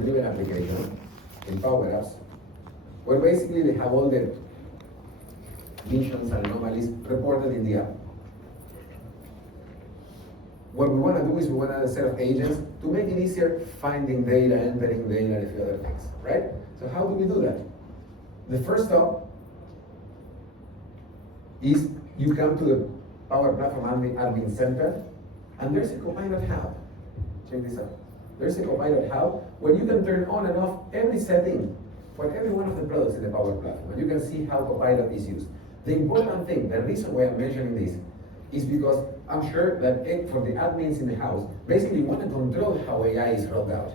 event-driven application in Power Apps, where basically they have all the missions and anomalies reported in the app. What we want to do is we want to add a set of agents to make it easier finding data, entering data, and a few other things, right? So how do we do that? The first step is you come to the Power Platform Admin Center, and there's a Copilot Hub. Check this out. There's a Copilot Hub where you can turn on and off every setting for every one of the products in the Power Platform, and you can see how Copilot is used. The important thing, the reason why I'm mentioning this, is because I'm sure that for the admins in the house, basically you want to control how AI is rolled out.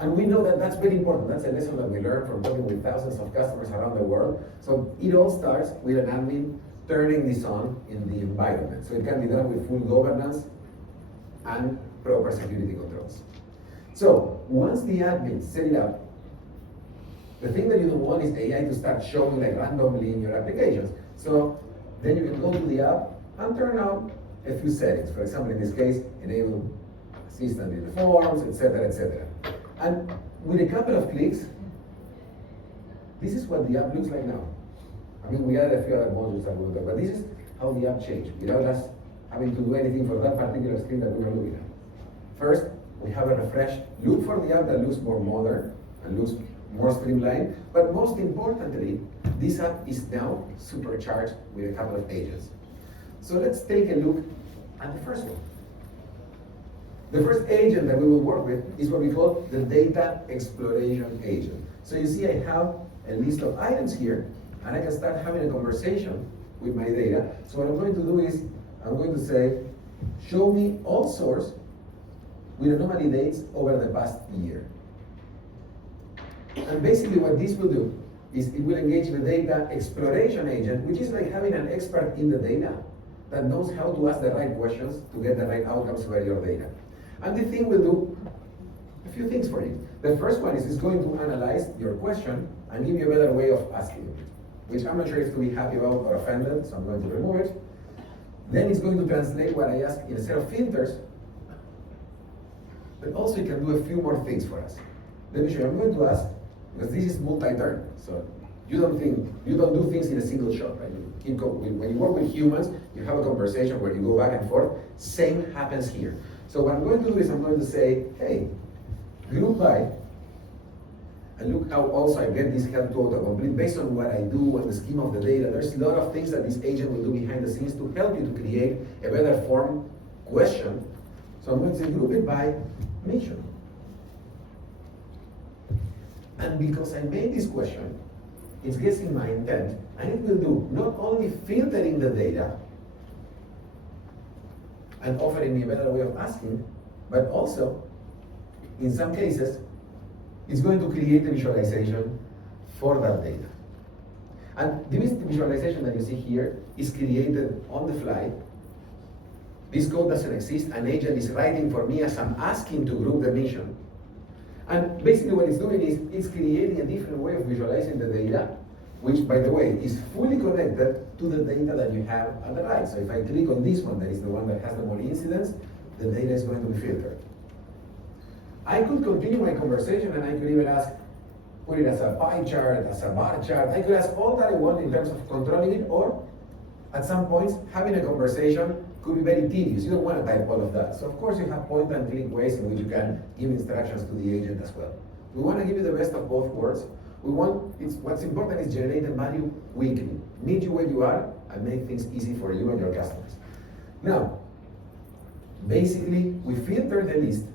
And we know that that's very important. That's a lesson that we learned from talking with thousands of customers around the world. So it all starts with an admin turning this on in the environment. So it can be done with full governance and proper security controls. So once the admin set it up, the thing that you don't want is AI to start showing like randomly in your applications. So then you can go to the app and turn on a few settings. For example, in this case, enable assistant in the forms, etc., etc. And with a couple of clicks, this is what the app looks like now. I mean, we added a few other modules that we'll talk about, but this is how the app changed without us having to do anything for that particular screen that we were looking at. First, we have a refreshed look for the app that looks more modern and looks more streamlined, but most importantly, this app is now supercharged with a couple of agents. So let's take a look at the first one. The first agent that we will work with is what we call the data exploration agent. So you see I have a list of items here, and I can start having a conversation with my data. So what I'm going to do is, I'm going to say, show me all source with anomaly dates over the past year. And basically what this will do is it will engage the data exploration agent, which is like having an expert in the data that knows how to ask the right questions to get the right outcomes for your data. And the thing will do a few things for you. The first one is it's going to analyze your question and give you a better way of asking it, which I'm not sure if to be happy about or offended, so I'm going to remove it. Then it's going to translate what I ask in a set of filters, but also it can do a few more things for us. Let me show you. I'm going to ask, because this is multi-turn, so you don't do things in a single shot, right? You keep going. When you work with humans, you have a conversation where you go back and forth. Same happens here. So what I'm going to do is I'm going to say, hey, group by, and look how also I get this help to autocomplete based on what I do and the scheme of the data. There's a lot of things that this agent will do behind the scenes to help you to create a better form question. So I'm going to say group it by mission. And because I made this question, it's guessing my intent, and it will do not only filtering the data and offering me a better way of asking, but also, in some cases, it's going to create a visualization for that data. And this visualization that you see here is created on the fly. This code doesn't exist. An agent is writing for me as I'm asking to group the mission. And basically what it's doing is it's creating a different way of visualizing the data, which, by the way, is fully connected to the data that you have at the right. So if I click on this one, that is the one that has the more incidents, the data is going to be filtered. I could continue my conversation and I could even ask, put it as a pie chart, as a bar chart. I could ask all that I want in terms of controlling it, or at some points, having a conversation could be very tedious. You don't want to type all of that. So of course you have point and click ways in which you can give instructions to the agent as well. We want to give you the best of both worlds. What's important is generating value quickly. Meet you where you are and make things easy for you and your customers. Now, basically, we filter the list.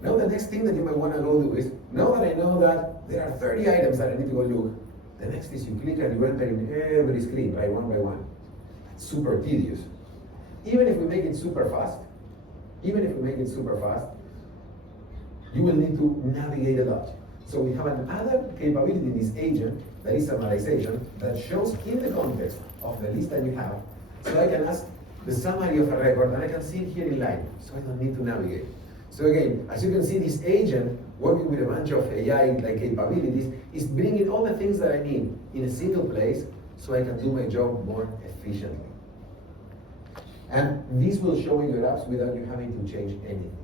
Now the next thing that you might want to go do is, now that I know that there are 30 items that I need to go look, the next is you click and you enter in every screen, right, one by one. It's super tedious. Even if we make it super fast, you will need to navigate a lot. So we have another capability in this agent that is summarization that shows in the context of the list that you have. So I can ask the summary of a record and I can see it here in line, so I don't need to navigate. So again, as you can see, this agent working with a bunch of AI-like capabilities is bringing all the things that I need in a single place so I can do my job more efficiently. And this will show in your apps without you having to change anything.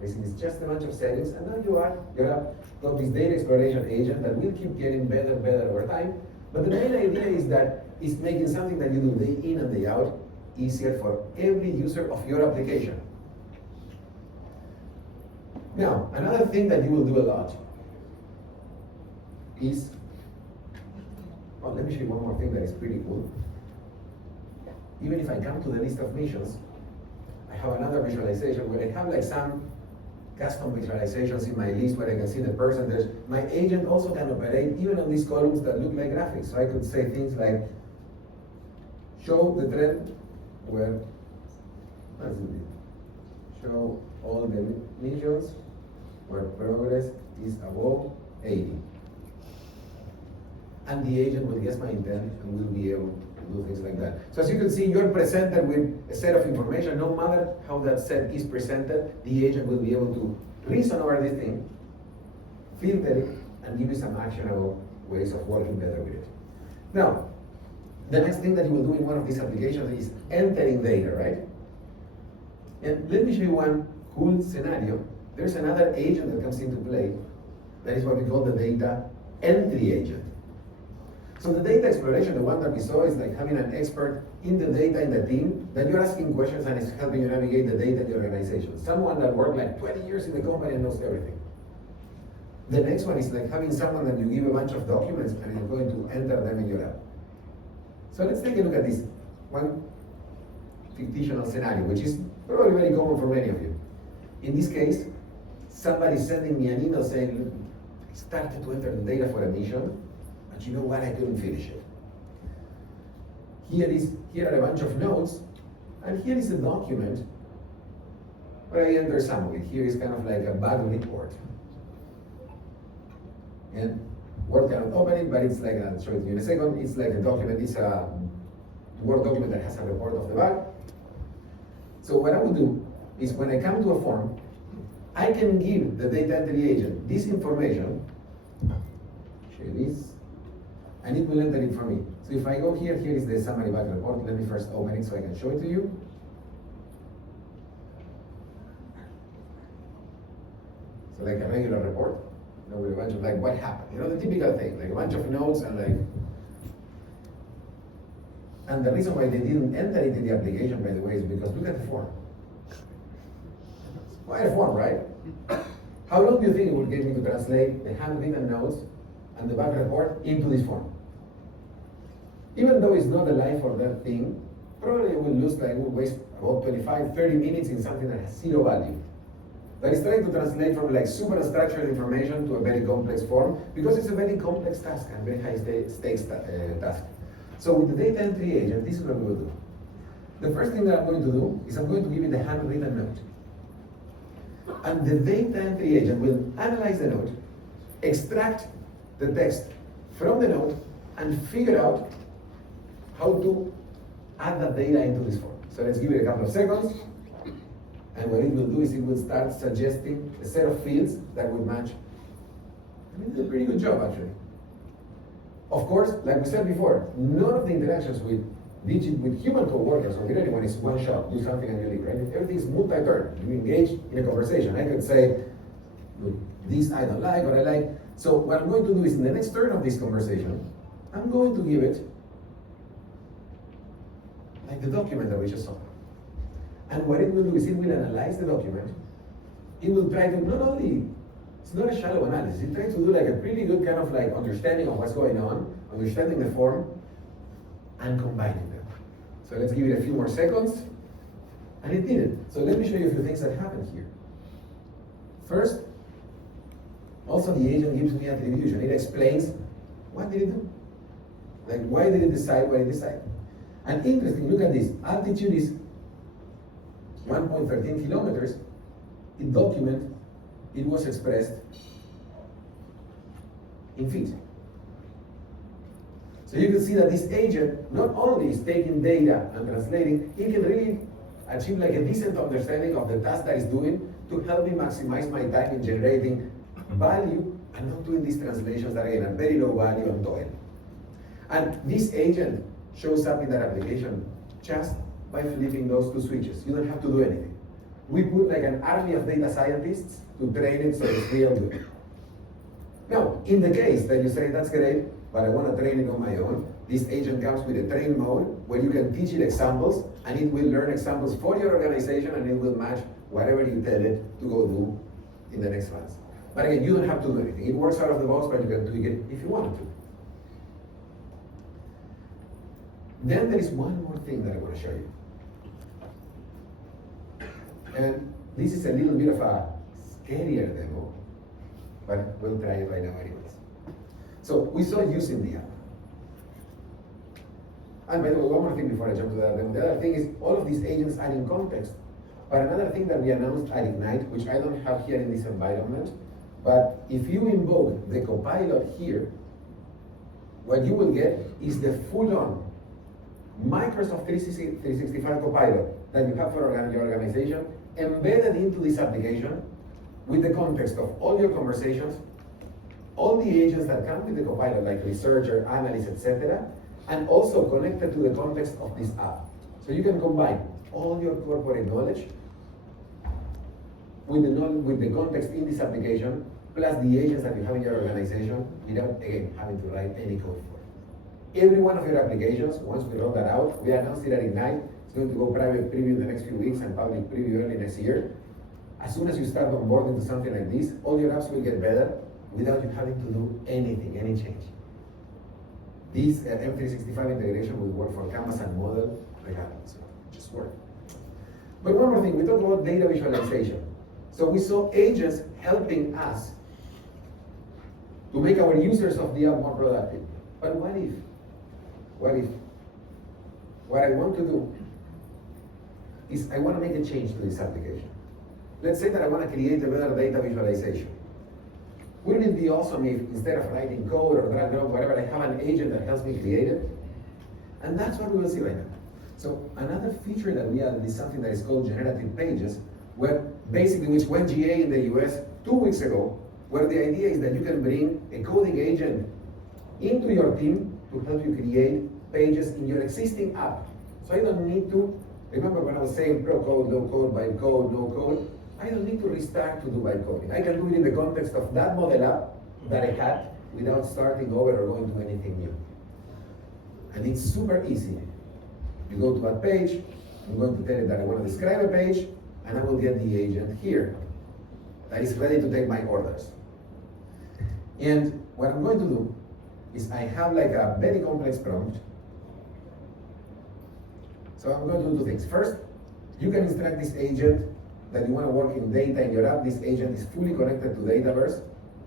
Basically, it's just a bunch of settings, and now you have got this data exploration agent that will keep getting better and better over time. But the main idea is that it's making something that you do day in and day out easier for every user of your application. Now, another thing that you will do a lot is, well, let me show you one more thing that is pretty cool. Even if I come to the list of missions, I have another visualization where I have like some custom visualizations in my list where I can see the percentage. My agent also can operate even on these columns that look like graphics. So I could say things like, show the trend where, let's do it. Show all the missions where progress is above 80. And the agent will guess my intent and will be able to do things like that. So as you can see, you're presented with a set of information. No matter how that set is presented, the agent will be able to reason over this thing, filter it, and give you some actionable ways of working better with it. Now, the next thing that you will do in one of these applications is entering data, right? And let me show you one cool scenario. There's another agent that comes into play. That is what we call the data entry agent. So the data exploration, the one that we saw, is like having an expert in the data in the team that you're asking questions and is helping you navigate the data in the organization. Someone that worked like 20 years in the company and knows everything. The next one is like having someone that you give a bunch of documents and you're going to enter them in your app. So let's take a look at this one fictional scenario, which is probably very common for many of you. In this case, somebody's sending me an email saying, look, I started to enter the data for a mission, but you know what, I couldn't finish it. Here are a bunch of notes, and here is a document where I enter some of it. Here is kind of like a bug report. And Word cannot open it, but it's like, I'll show it to you in a second, it's like a document, it's a Word document that has a report of the bug. So what I will do is when I come to a form, I can give the data entry agent this information, show you this, and it will enter it for me. So if I go here, here is the summary bug report. Let me first open it so I can show it to you. So like a regular report, you know, with a bunch of like what happened, you know, the typical thing, like a bunch of notes and like. And the reason why they didn't enter it in the application, by the way, is because look at the form. It's quite a form, right? How long do you think it would take me to translate the handwritten notes and the bug report into this form? Even though it's not a life or death thing, probably it will lose like, will waste about 25, 30 minutes in something that has zero value. That is trying to translate from like super unstructured information to a very complex form, because it's a very complex task and very high stakes task. So with the data entry agent, this is what we will do. The first thing that I'm going to do is I'm going to give it the handwritten note. And the data entry agent will analyze the note, extract the text from the note, and figure out how to add that data into this form. So let's give it a couple of seconds. And what it will do is it will start suggesting a set of fields that will match. And it did a pretty good job, actually. Of course, like we said before, none of the interactions with human coworkers or with anyone is one shot, do something and you leave, right? Everything is multi-turn. You engage in a conversation. I could say, look, this I don't like, or I like. So what I'm going to do is in the next turn of this conversation, I'm going to give it like the document that we just saw. And what it will do is it will analyze the document. It will try to not only, it's not a shallow analysis, it tries to do like a pretty good kind of like understanding of what's going on, understanding the form, and combining them. So let's give it a few more seconds. And it did it. So let me show you a few things that happened here. First, also the agent gives me attribution. It explains what did it do? Like why did it decide what it decided? And interesting, look at this. Altitude is 1.13 kilometers. In document, it was expressed in feet. So you can see that this agent not only is taking data and translating, it can really achieve like a decent understanding of the task that it's doing to help me maximize my time in generating value and not doing these translations that again are very low value and toil. And this agent shows up in that application just by flipping those two switches. You don't have to do anything. we put like an army of data scientists to train it so it's real good. Now, in the case that you say, that's great, but I want to train it on my own, this agent comes with a train mode where you can teach it examples, and it will learn examples for your organization, and it will match whatever you tell it to go do in the next months. But again, you don't have to do anything. It works out of the box, but you can tweak it if you want to. Then there is one more thing that I want to show you. And this is a little bit of a scarier demo, but we'll try it right now anyways. So we saw using the app. And by the way, one more thing before I jump to that. The other thing is all of these agents are in context. But another thing that we announced at Ignite, which I don't have here in this environment, but if you invoke the Copilot here, what you will get is the full-on Microsoft 365 Copilot that you have for your organization embedded into this application with the context of all your conversations, all the agents that come with the Copilot, like researcher, analyst, etc., and also connected to the context of this app. So you can combine all your corporate knowledge with the context in this application, plus the agents that you have in your organization, without, again, having to write any code for it. Every one of your applications, once we roll that out, we announced it at Ignite, it's going to go private preview in the next few weeks and public preview early next year. As soon as you start onboarding to something like this, all your apps will get better without you having to do anything, any change. This M365 integration will work for Canvas and Model regardless, so just work. But one more thing, we talked about data visualization. So we saw agents helping us to make our users of the app more productive. But what if what I want to do is I want to make a change to this application. Let's say that I want to create a better data visualization. Wouldn't it be awesome if instead of writing code or drag and drop, whatever, I have an agent that helps me create it? And that's what we will see right now. So another feature that we added is something that is called generative pages, where basically which went GA in the US 2 weeks ago, where the idea is that you can bring a coding agent into your team to help you create pages in your existing app. So I don't need to, remember when I was saying pro code, low code, by code, no code, I don't need to restart to do by coding. I can do it in the context of that model app that I had without starting over or going to anything new. And it's super easy. You go to that page, I'm going to tell it that I want to describe a page, and I will get the agent here that is ready to take my orders. And what I'm going to do is I have like a very complex prompt. So I'm going to do two things. First, you can instruct this agent that you want to work in data in your app. This agent is fully connected to Dataverse,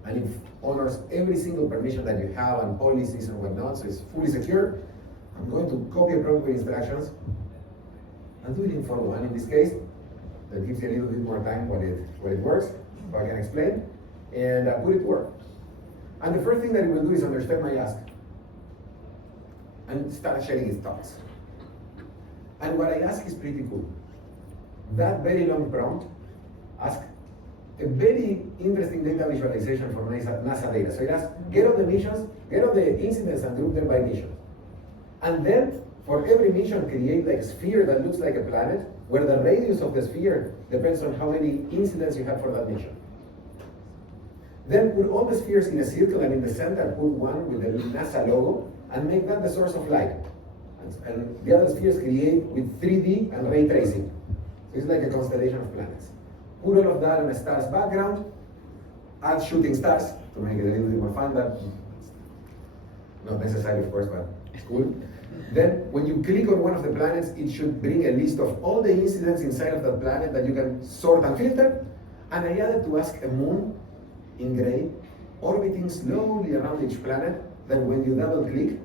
and it honors every single permission that you have and policies and whatnot, so it's fully secure. I'm going to copy appropriate instructions. I'll do it in 4.1 in this case. That gives you a little bit more time while it works, so I can explain, and put it to work. And the first thing that it will do is understand my ask and start sharing its thoughts. And what I ask is pretty cool. That very long prompt asks a very interesting data visualization from NASA data. So it asks, get all the missions, get all the incidents and group them by mission. And then for every mission, create like a sphere that looks like a planet, where the radius of the sphere depends on how many incidents you have for that mission. Then put all the spheres in a circle, and in the center put one with the NASA logo, and make that the source of light. And the other spheres create with 3D and ray tracing. So it's like a constellation of planets. Put all of that on a star's background, add shooting stars to make it a little bit more fun, but not necessary, of course, but it's cool. Then when you click on one of the planets, it should bring a list of all the incidents inside of that planet that you can sort and filter. And I added to ask a moon in gray, orbiting slowly around each planet, that when you double click,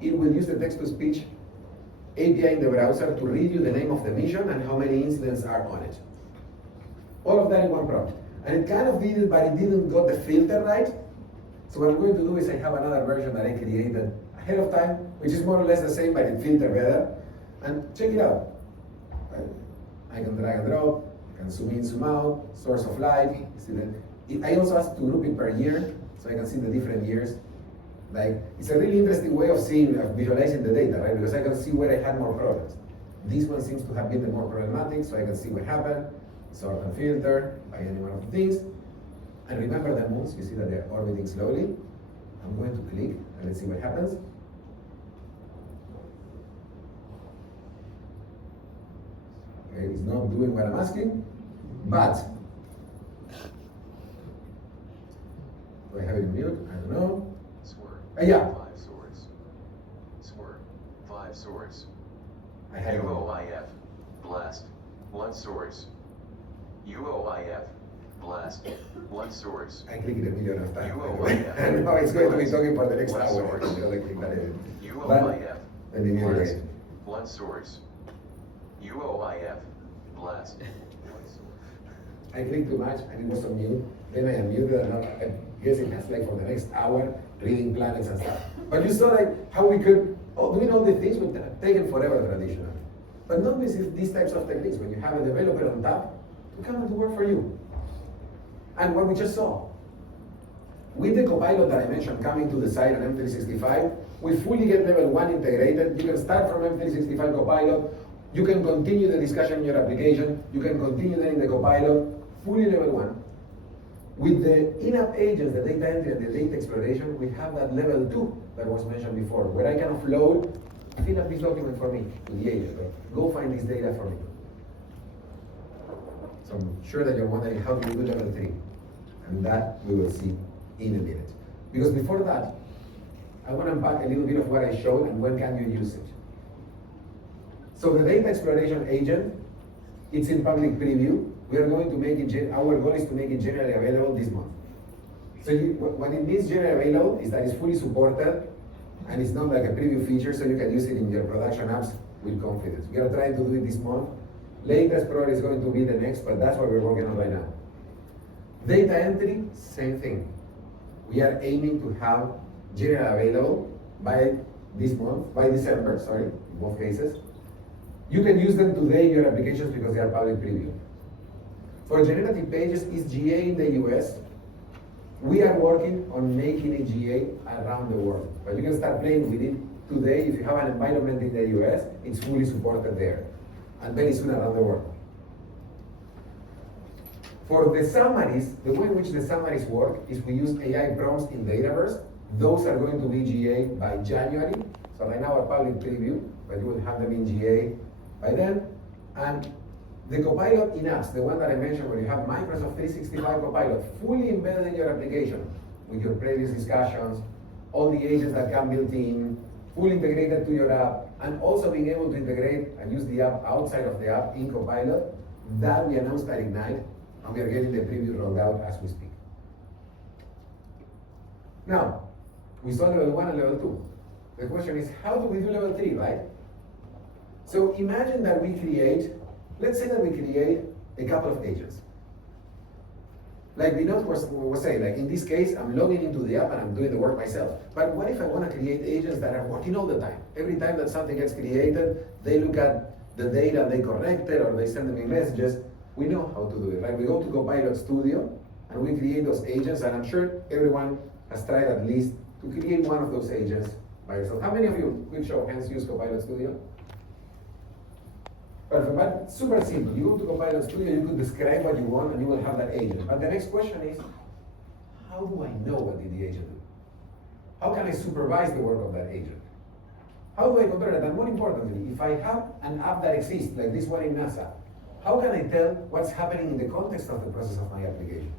it will use the text-to-speech API in the browser to read you the name of the mission and how many incidents are on it. All of that in one prompt. And it kind of did it, but it didn't got the filter right. So what I'm going to do is I have another version that I created ahead of time, which is more or less the same, but it filters better. And check it out. I can drag and drop, I can zoom in, zoom out, source of light. See that? I also asked to group it per year, so I can see the different years. Like, it's a really interesting way of seeing, visualizing the data, right? Because I can see where I had more problems. This one seems to have been the more problematic, so I can see what happened. sort and filter by any one of the things. And remember the moons, you see that they're orbiting slowly. I'm going to click and let's see what happens. Okay, it's not doing what I'm asking, but do I have it mute? I don't know. Sword. Yeah. 5 swords. Sword. 5 swords. I have it. UOIF. Blast. 1 swords. UOIF. Blast. 1 swords. I clicked it a million of times. UOIF. And now it's going to be talking for the next One hour. sword. You know, like click that in. UOIF. Let me mute Blast. again. 1 swords. UOIF. Blast. I clicked too much and it was on mute. Then I unmuted and I guess it has like for the next hour reading planets and stuff. But you saw like how we could, doing all the things would have taken forever traditionally. But not with these types of techniques, when you have a developer on top to come and to work for you. And what we just saw, with the Copilot that I mentioned coming to the site on M365, we fully get level 1 integrated. You can start from M365 Copilot. You can continue the discussion in your application. You can continue then in the Copilot, fully level 1. With the in-app agents, the data entry and the data exploration, we have that level 2 that was mentioned before, where I can offload, fill up this document for me to the agent. Right? Go find this data for me. So I'm sure that you're wondering how do we do level 3? And that we will see in a minute. Because before that, I want to unpack a little bit of what I showed and when can you use it. So the data exploration agent, it's in public preview. We are going to make it, our goal is to make it generally available this month. So what it means generally available is that it's fully supported and it's not like a preview feature, so you can use it in your production apps with confidence. We are trying to do it this month. Latest probably is going to be the next, but that's what we're working on right now. Data entry, same thing. We are aiming to have generally available by this month, by December, sorry, in both cases. You can use them today in your applications because they are public preview. For generative pages, it's GA in the US. We are working on making it GA around the world. But you can start playing with it today. If you have an environment in the US, it's fully supported there. And very soon around the world. For the summaries, the way in which the summaries work is we use AI prompts in Dataverse. Those are going to be GA by January. So right now a public preview, but you will have them in GA by then. And the Copilot in apps, the one that I mentioned where you have Microsoft 365 Copilot fully embedded in your application with your previous discussions, all the agents that come built in, fully integrated to your app, and also being able to integrate and use the app outside of the app in Copilot, that we announced at Ignite, and we are getting the preview rolled out as we speak. Now, we saw level 1 and level 2. The question is, how do we do level 3, right? So imagine that we create, let's say that we create a couple of agents. Like Vinod was saying, like in this case, I'm logging into the app and I'm doing the work myself. But what if I want to create agents that are working all the time? Every time that something gets created, they look at the data, they correct it, or they send me messages. We know how to do it, right? We go to Copilot Studio and we create those agents, and I'm sure everyone has tried at least to create one of those agents by yourself. How many of you, quick show of hands, use Copilot Studio? Perfect, but super simple. You go to Copilot Studio, you could describe what you want, and you will have that agent. But the next question is, how do I know what did the agent do? How can I supervise the work of that agent? How do I control it? And more importantly, if I have an app that exists, like this one in NASA, how can I tell what's happening in the context of the process of my application?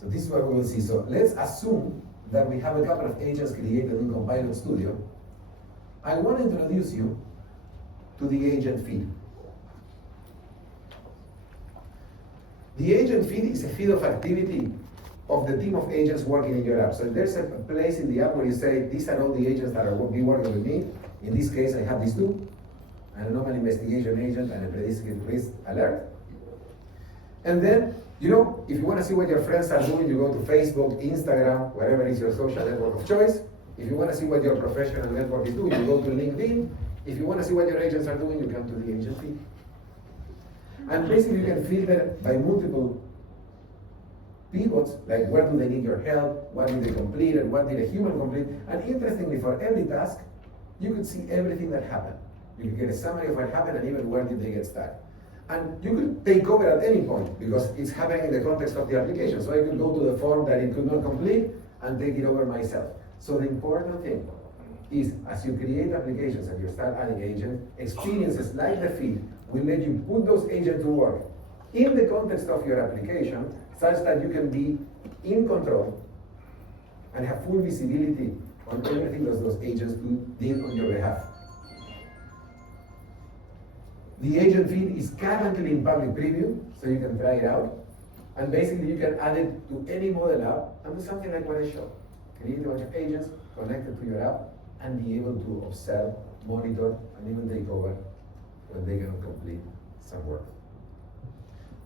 So this is what we will see. So let's assume that we have a couple of agents created in Copilot Studio. I want to introduce you to the agent feed. The agent feed is a feed of activity of the team of agents working in your app. So there's a place in the app where you say, these are all the agents that will be working with me. In this case, I have these two, an anomaly investigation agent and a predictive risk alert. And then, you know, if you want to see what your friends are doing, you go to Facebook, Instagram, wherever is your social network of choice. If you want to see what your professional network is doing, you go to LinkedIn. If you want to see what your agents are doing, you come to the agent feed. And basically you can filter by multiple pivots, like where do they need your help, what did they complete, and what did a human complete. And interestingly, for every task, you could see everything that happened. You could get a summary of what happened and even where did they get stuck. And you could take over at any point because it's happening in the context of the application. So I could go to the form that it could not complete and take it over myself. So the important thing is, as you create applications and you start adding agents, experiences like the feed will let you put those agents to work in the context of your application such that you can be in control and have full visibility on everything that those agents did on your behalf. The agent feed is currently in public preview, so you can try it out. And basically you can add it to any model app and do something like what I showed. Create a bunch of agents, connect it to your app, and be able to observe, monitor, and even take over when they cannot complete some work.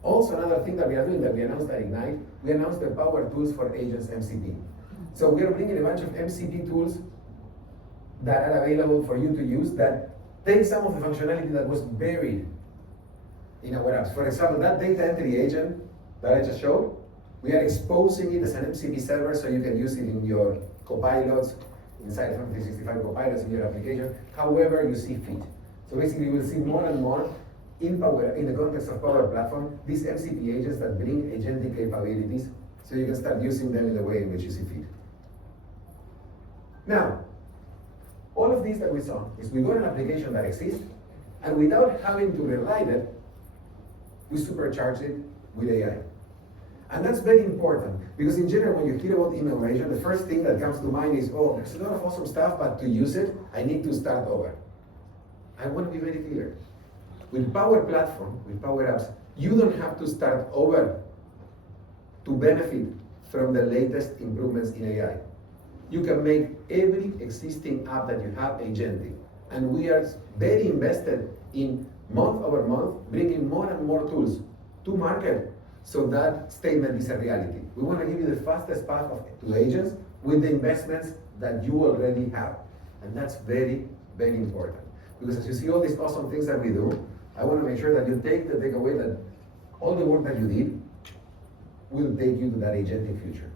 Also, another thing that we are doing that we announced at Ignite, we announced the Power Tools for Agents MCP. So we are bringing a bunch of MCP tools that are available for you to use that take some of the functionality that was buried in our apps. For example, that data entry agent that I just showed, we are exposing it as an MCP server so you can use it in your copilots, inside of 365 copilots in your application, however you see fit. So basically you will see more and more in the context of Power Platform, these MCP agents that bring agentic capabilities so you can start using them in the way in which you see fit. Now, all of these that we saw is we got an application that exists, and without having to rewrite it, we supercharge it with AI. And that's very important, because in general, when you hear about innovation, the first thing that comes to mind is, oh, there's a lot of awesome stuff, but to use it, I need to start over. I want to be very clear. With Power Platform, with Power Apps, you don't have to start over to benefit from the latest improvements in AI. You can make every existing app that you have agentic. And we are very invested in month over month, bringing more and more tools to market so that statement is a reality. We want to give you the fastest path to agents with the investments that you already have. And that's very, very important. Because as you see all these awesome things that we do, I want to make sure that you take the takeaway that all the work that you did will take you to that agentic future.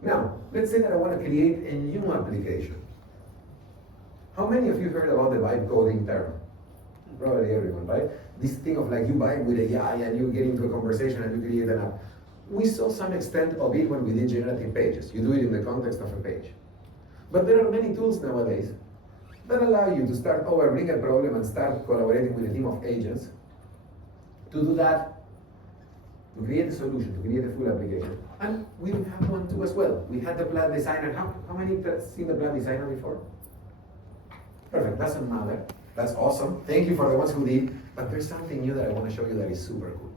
Now, let's say that I want to create a new application. How many of you heard about the vibe coding term? Probably everyone, right? This thing of like you vibe with AI and you get into a conversation and you create an app. We saw some extent of it when we did generative pages. You do it in the context of a page. But there are many tools nowadays that allow you to start over, bring a problem and start collaborating with a team of agents to do that, to create a solution, to create a full application. And we have one too as well. We had the Plan Designer. How many have seen the Plan Designer before? Perfect, doesn't matter. That's awesome. Thank you for the ones who did. But there's something new that I want to show you that is super cool.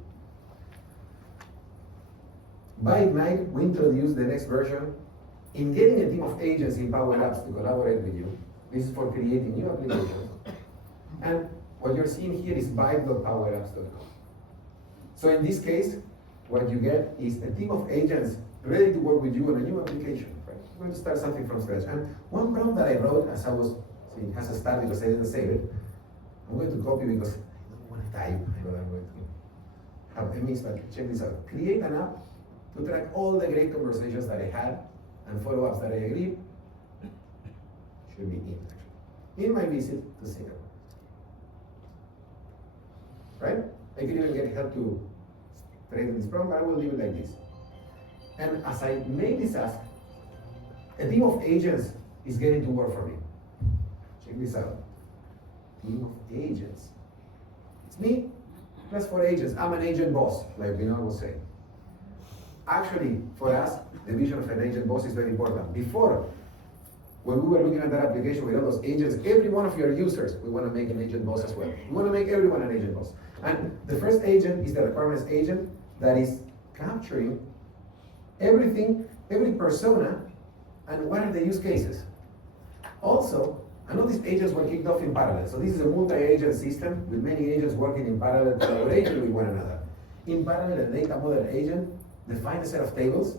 By Ignite, we introduced the next version in getting a team of agents in Power Apps to collaborate with you. This is for creating new applications. And what you're seeing here is vibe.powerapps.com. So in this case, what you get is a team of agents ready to work with you on a new application. Right? We're going to start something from scratch. And one prompt that I wrote as I was, it has a start because I didn't save it. I'm going to copy because I don't want to type. I know I'm going to have a mix, but check this out. Create an app to track all the great conversations that I had and follow-ups that I agreed. Should be in, actually. In my visit to Singapore. Right? I could even get help to create this prompt, but I will leave it like this. And as I made this ask, a team of agents is getting to work for me. Check this out. Team of agents. It's me plus 4 agents. I'm an agent boss, like Vinod was saying. Actually, for us, the vision of an agent boss is very important. Before, when we were looking at that application with all those agents, every one of your users, we want to make an agent boss as well. We want to make everyone an agent boss. And the first agent is the requirements agent that is capturing everything, every persona, and what are the use cases. Also, I know these agents were kicked off in parallel. So this is a multi-agent system with many agents working in parallel collaboration with one another. In parallel, a data model agent defined a set of tables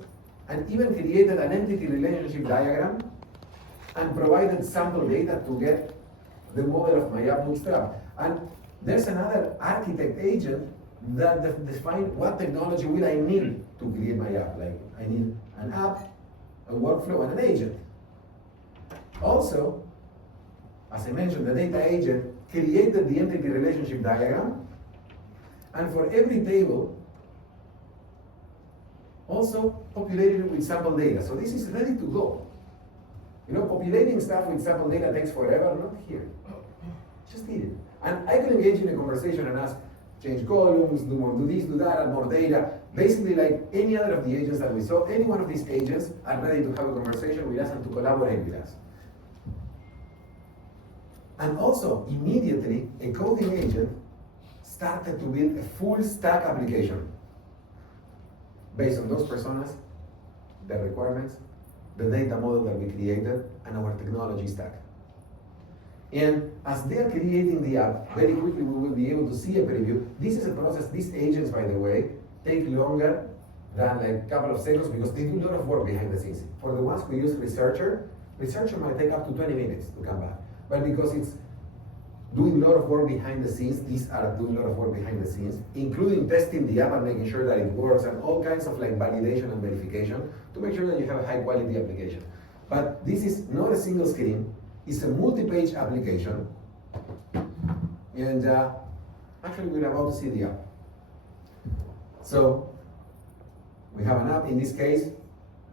and even created an entity relationship diagram and provided sample data to get the model of my app bootstrap. And there's another architect agent that defines what technology will I need to create my app. Like I need an app, a workflow, and an agent. Also, as I mentioned, the data agent created the entity relationship diagram And for every table, also populated it with sample data. So this is ready to go. You know, populating stuff with sample data takes forever, not here. Just need it. And I can engage in a conversation and ask, change columns, do this, do that, add more data. Basically, like any other of the agents that we saw, any one of these agents are ready to have a conversation with us and to collaborate with us. And also, immediately, a coding agent started to build a full stack application based on those personas, the requirements, the data model that we created, and our technology stack. And as they're creating the app, very quickly we will be able to see a preview. This is a process, these agents, by the way, take longer than like a couple of seconds because they do a lot of work behind the scenes. For the ones who use Researcher might take up to 20 minutes to come back. But because it's doing a lot of work behind the scenes, these are doing a lot of work behind the scenes, including testing the app and making sure that it works and all kinds of like validation and verification to make sure that you have a high quality application. But this is not a single screen, it's a multi-page application. And actually we're about to see the app. So we have an app in this case,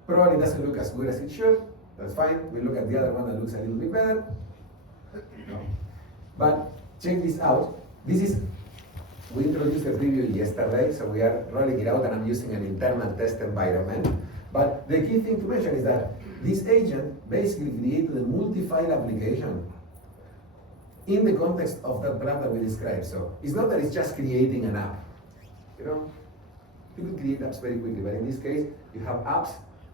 probably doesn't look as good as it should, that's fine. We look at the other one that looks a little bit better. No. But check this out. We introduced the preview yesterday, so we are rolling it out and I'm using an internal test environment. But the key thing to mention is that this agent basically created a multi-file application in the context of that plan that we described. So it's not that it's just creating an app. You know, you can create apps very quickly, but in this case, you have apps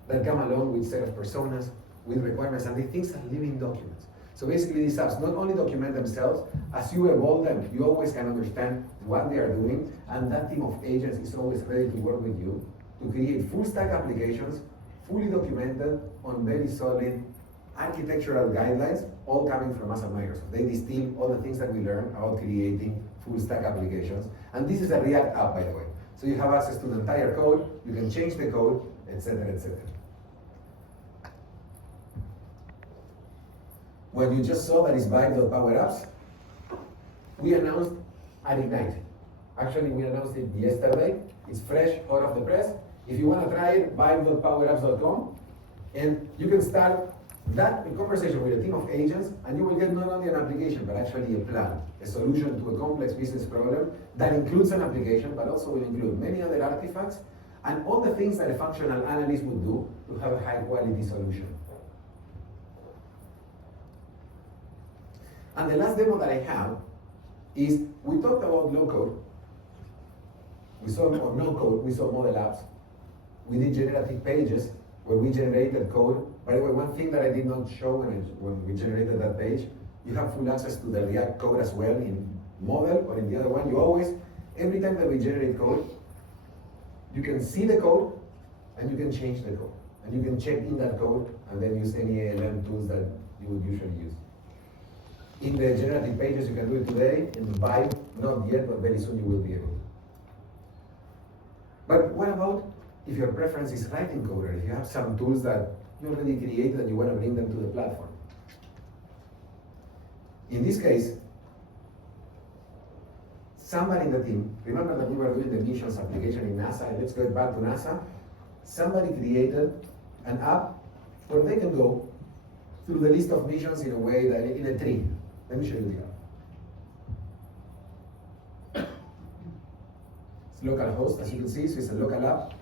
that come along with set of personas, with requirements, and the things are living documents. So basically these apps not only document themselves, as you evolve them, you always can understand what they are doing, and that team of agents is always ready to work with you to create full stack applications, fully documented on very solid architectural guidelines, all coming from us at Microsoft. They distill all the things that we learned about creating full stack applications. And this is a React app, by the way. So you have access to the entire code, you can change the code, etc., etc. What you just saw that is Vibe.Power Apps, we announced at Ignite. Actually, we announced it yesterday. It's fresh, hot off the press. If you want to try it, vibe.powerapps.com, and you can start that conversation with a team of agents, and you will get not only an application, but actually a plan, a solution to a complex business problem that includes an application, but also will include many other artifacts, and all the things that a functional analyst would do to have a high-quality solution. And the last demo that I have is, we talked about low-code, we saw no-code, we saw model apps, we did generative pages, where we generated code. By the way, one thing that I did not show when we generated that page, you have full access to the React code as well in model or in the other one. You always, every time that we generate code, you can see the code and you can change the code. And you can check in that code and then use any ALM tools that you would usually use. In the generative pages, you can do it today. In Vibe, not yet, but very soon you will be able to. But what about if your preference is writing code, or if you have some tools that you already created and you want to bring them to the platform? In this case, somebody in the team, remember that we were doing the missions application in NASA, and let's go back to NASA. Somebody created an app where they can go through the list of missions in a way that, in a tree. Let me show you the app. It's localhost, as you can see, so it's a local app,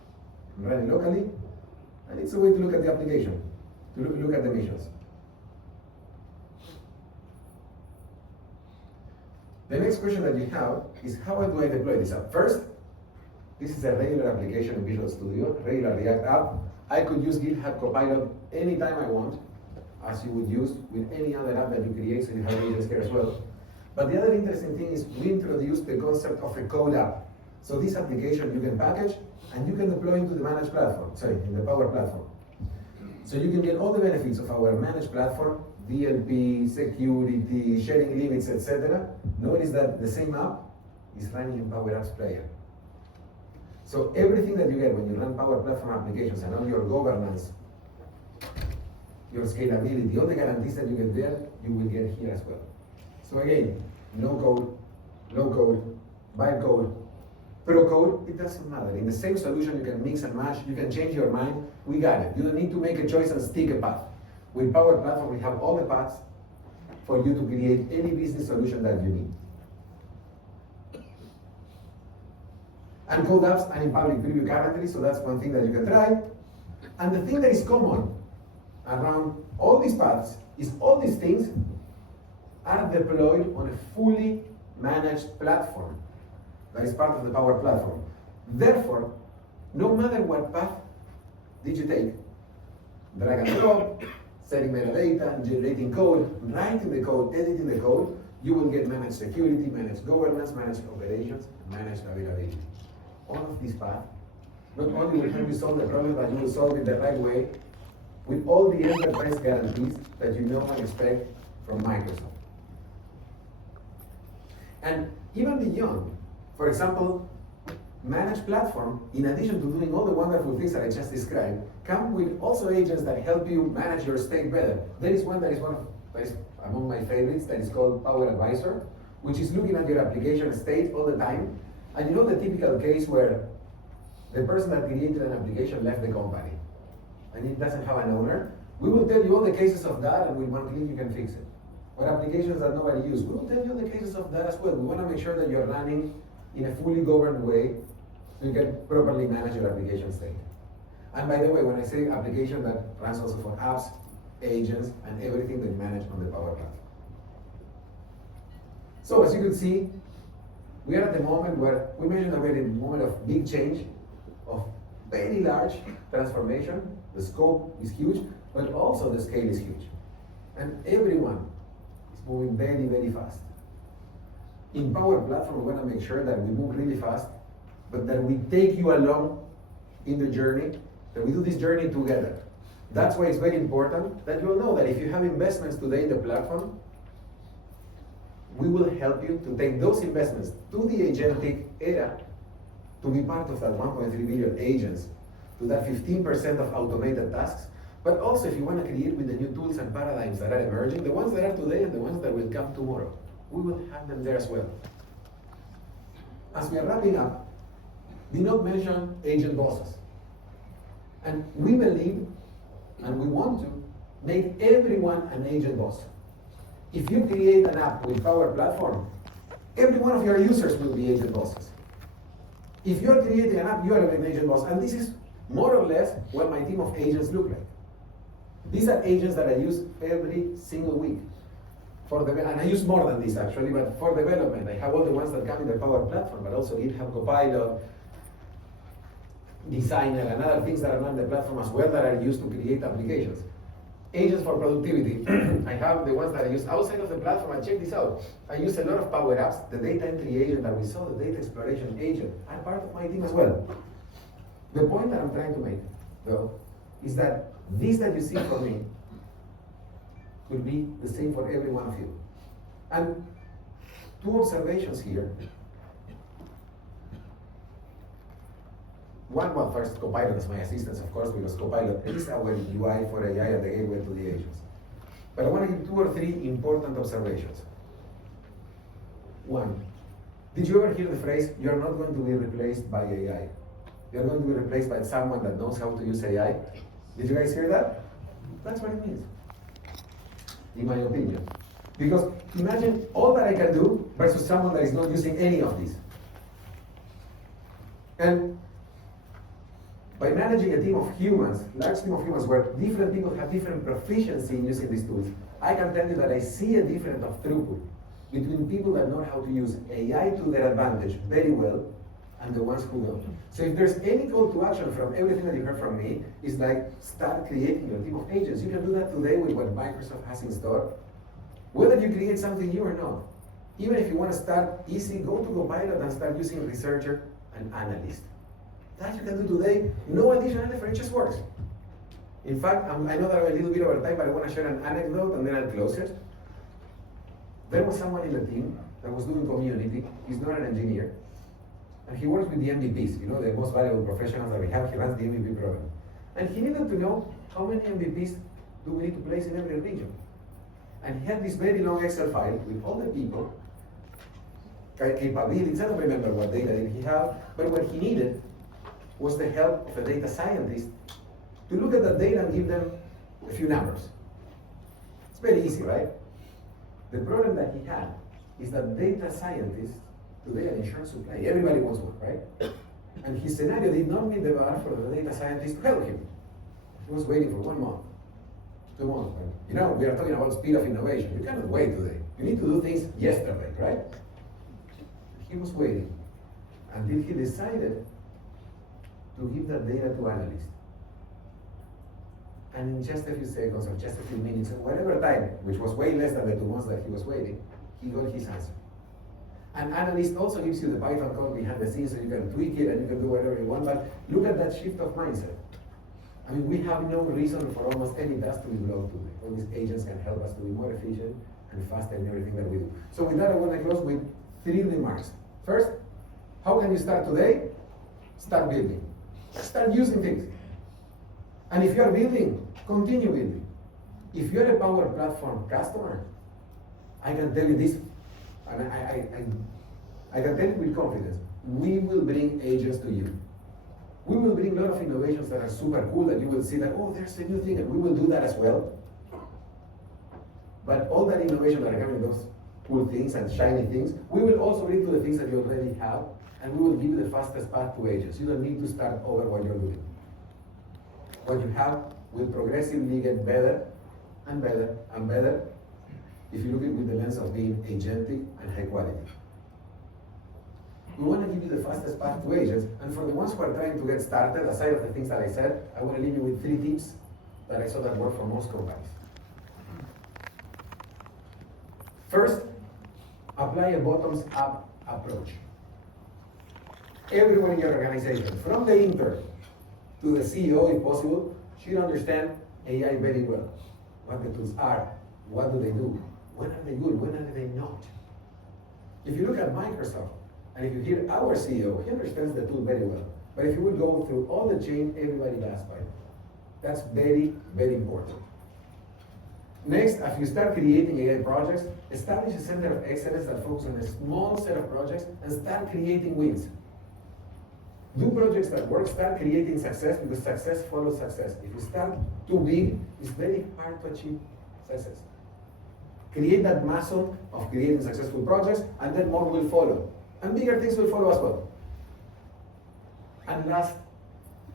running locally, and it's a way to look at the application, to look at the missions. The next question that you have is, how do I deploy this app? First, this is a regular application in Visual Studio, regular React app. I could use GitHub Copilot anytime I want, as you would use with any other app that you create, so you have agents here as well. But the other interesting thing is we introduced the concept of a code app. So this application you can package and you can deploy into the managed platform, in the Power Platform. So you can get all the benefits of our managed platform, DLP, security, sharing limits, etc. Notice that the same app is running in Power Apps Player. So everything that you get when you run Power Platform applications and all your governance, your scalability, all the guarantees that you get there, you will get here as well. So again, no code, low code, Vibe code, Pro code, it doesn't matter. In the same solution, you can mix and match, you can change your mind, we got it. You don't need to make a choice and stick a path. With Power Platform, we have all the paths for you to create any business solution that you need. And code apps are in public preview currently, so that's one thing that you can try. And the thing that is common around all these paths is all these things are deployed on a fully managed platform that is part of the Power Platform. Therefore, no matter what path did you take, drag and drop, setting metadata, generating code, writing the code, editing the code, you will get managed security, managed governance, managed operations, managed availability. All of these paths not only will help you solve the problem, but you will solve it the right way with all the enterprise guarantees that you know and expect from Microsoft. And even beyond, for example, managed platform, in addition to doing all the wonderful things that I just described, come with also agents that help you manage your state better. There is one that is among my favorites that is called Power Advisor, which is looking at your application state all the time. And you know the typical case where the person that created an application left the company and it doesn't have an owner? We will tell you all the cases of that, and with one click you can fix it. Or applications that nobody uses, we will tell you all the cases of that as well. We want to make sure that you're running in a fully governed way so you can properly manage your application state. And by the way, when I say application, that runs also for apps, agents, and everything that you manage on the Power Platform. So as you can see, we are at the moment where we mentioned already the moment of big change, of very large transformation. The scope is huge, but also the scale is huge. And everyone is moving very, very fast. In Power Platform, we want to make sure that we move really fast, but that we take you along in the journey, that we do this journey together. That's why it's very important that you all know that if you have investments today in the platform, we will help you to take those investments to the agentic era, to be part of that 1.3 billion agents, to that 15% of automated tasks. But also, if you want to create with the new tools and paradigms that are emerging, the ones that are today and the ones that will come tomorrow, we will have them there as well. As we are wrapping up, did not mention agent bosses. And we believe, and we want to, make everyone an agent boss. If you create an app with Power Platform, every one of your users will be agent bosses. If you're creating an app, you are an agent boss. And this is more or less what my team of agents look like. These are agents that I use every single week. And I use more than this actually, but for development, I have all the ones that come in the Power Platform, but also GitHub Copilot, Designer, and other things that are on the platform as well that are used to create applications. Agents for productivity. I have the ones that I use outside of the platform, and check this out. I use a lot of Power Apps. The data entry agent that we saw, the data exploration agent, are part of my team as well. The point that I'm trying to make, though, is that this that you see from me will be the same for every one of you. And two observations here. One, well, first, Copilot is my assistant, of course, because Copilot is our UI for AI and the gateway to the agents. But I want to give 2 or 3 important observations. One, did you ever hear the phrase, you're not going to be replaced by AI? You're going to be replaced by someone that knows how to use AI? Did you guys hear that? That's what it means, in my opinion. Because imagine all that I can do versus someone that is not using any of these. And by managing a team of humans, large team of humans, where different people have different proficiency in using these tools, I can tell you that I see a difference of throughput between people that know how to use AI to their advantage very well and the ones who don't. So if there's any call to action from everything that you heard from me, is like start creating your team of agents. You can do that today with what Microsoft has in store. Whether you create something new or not. Even if you want to start easy, go to Copilot and start using researcher and analyst. That you can do today, no additional effort, it just works. In fact, I know that I'm a little bit over time, but I want to share an anecdote and then I'll close it. There was someone in the team that was doing community. He's not an engineer. And he works with the MVPs, you know, the most valuable professionals that we have. He runs the MVP program. And he needed to know how many MVPs do we need to place in every region. And he had this very long Excel file with all the people capabilities. I don't remember what data did he have, but what he needed was the help of a data scientist to look at that data and give them a few numbers. It's very easy, right? The problem that he had is that data scientists today are in short supply. Everybody wants one, right? And his scenario did not meet the bar for the data scientist to help him. He was waiting for 1 month, 2 months. Right? You know, we are talking about speed of innovation. You cannot wait today. You need to do things yesterday, right? He was waiting until he decided to give that data to analysts. And in just a few seconds or just a few minutes, or whatever time, which was way less than the 2 months that he was waiting, he got his answer. An analyst also gives you the Python code behind the scenes so you can tweak it and you can do whatever you want, but look at that shift of mindset. I mean, we have no reason for almost any task to be blocked today. All these agents can help us to be more efficient and faster in everything that we do. So with that, I want to close with 3 remarks. First, how can you start today? Start building. Start using things. And if you are building, continue building. If you're a Power Platform customer, I can tell you this, and I can tell you with confidence, we will bring agents to you. We will bring a lot of innovations that are super cool that you will see that, oh, there's a new thing, and we will do that as well. But all that innovation that are coming, those cool things and shiny things, we will also bring to the things that you already have, and we will give you the fastest path to agents. You don't need to start over what you're doing. What you have will progressively get better and better and better if you look at it with the lens of being agentic and high quality. We want to give you the fastest path to agents, and for the ones who are trying to get started, aside of the things that I said, I want to leave you with 3 tips that I saw that work for most companies. First, apply a bottoms-up approach. Everyone in your organization, from the intern to the CEO, if possible, should understand AI very well. What the tools are, what do they do, when are they good, when are they not. If you look at Microsoft, and if you hear our CEO, he understands the tool very well. But if you will go through all the chain, everybody does by it. That's very, very important. Next, as you start creating AI projects, establish a center of excellence that focuses on a small set of projects and start creating wins. Do projects that work, start creating success, because success follows success. If you start too big, it's very hard to achieve success. Create that muscle of creating successful projects, and then more will follow. And bigger things will follow as well. And last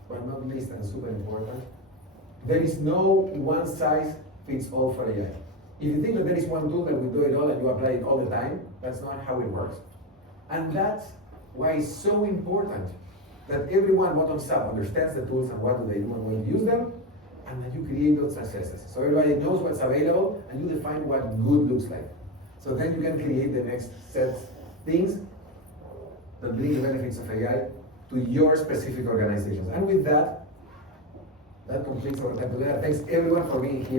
but not least, and super important, there is no one size fits all for AI. If you think that there is one tool that will do it all and you apply it all the time, that's not how it works. And that's why it's so important that everyone bottoms up understands the tools and what do they do and when you use them, and that you create those successes. So everybody knows what's available and you define what good looks like. So then you can create the next set things that bring the benefits of AI to your specific organizations. And with that, that completes our time together. Thanks everyone for being here.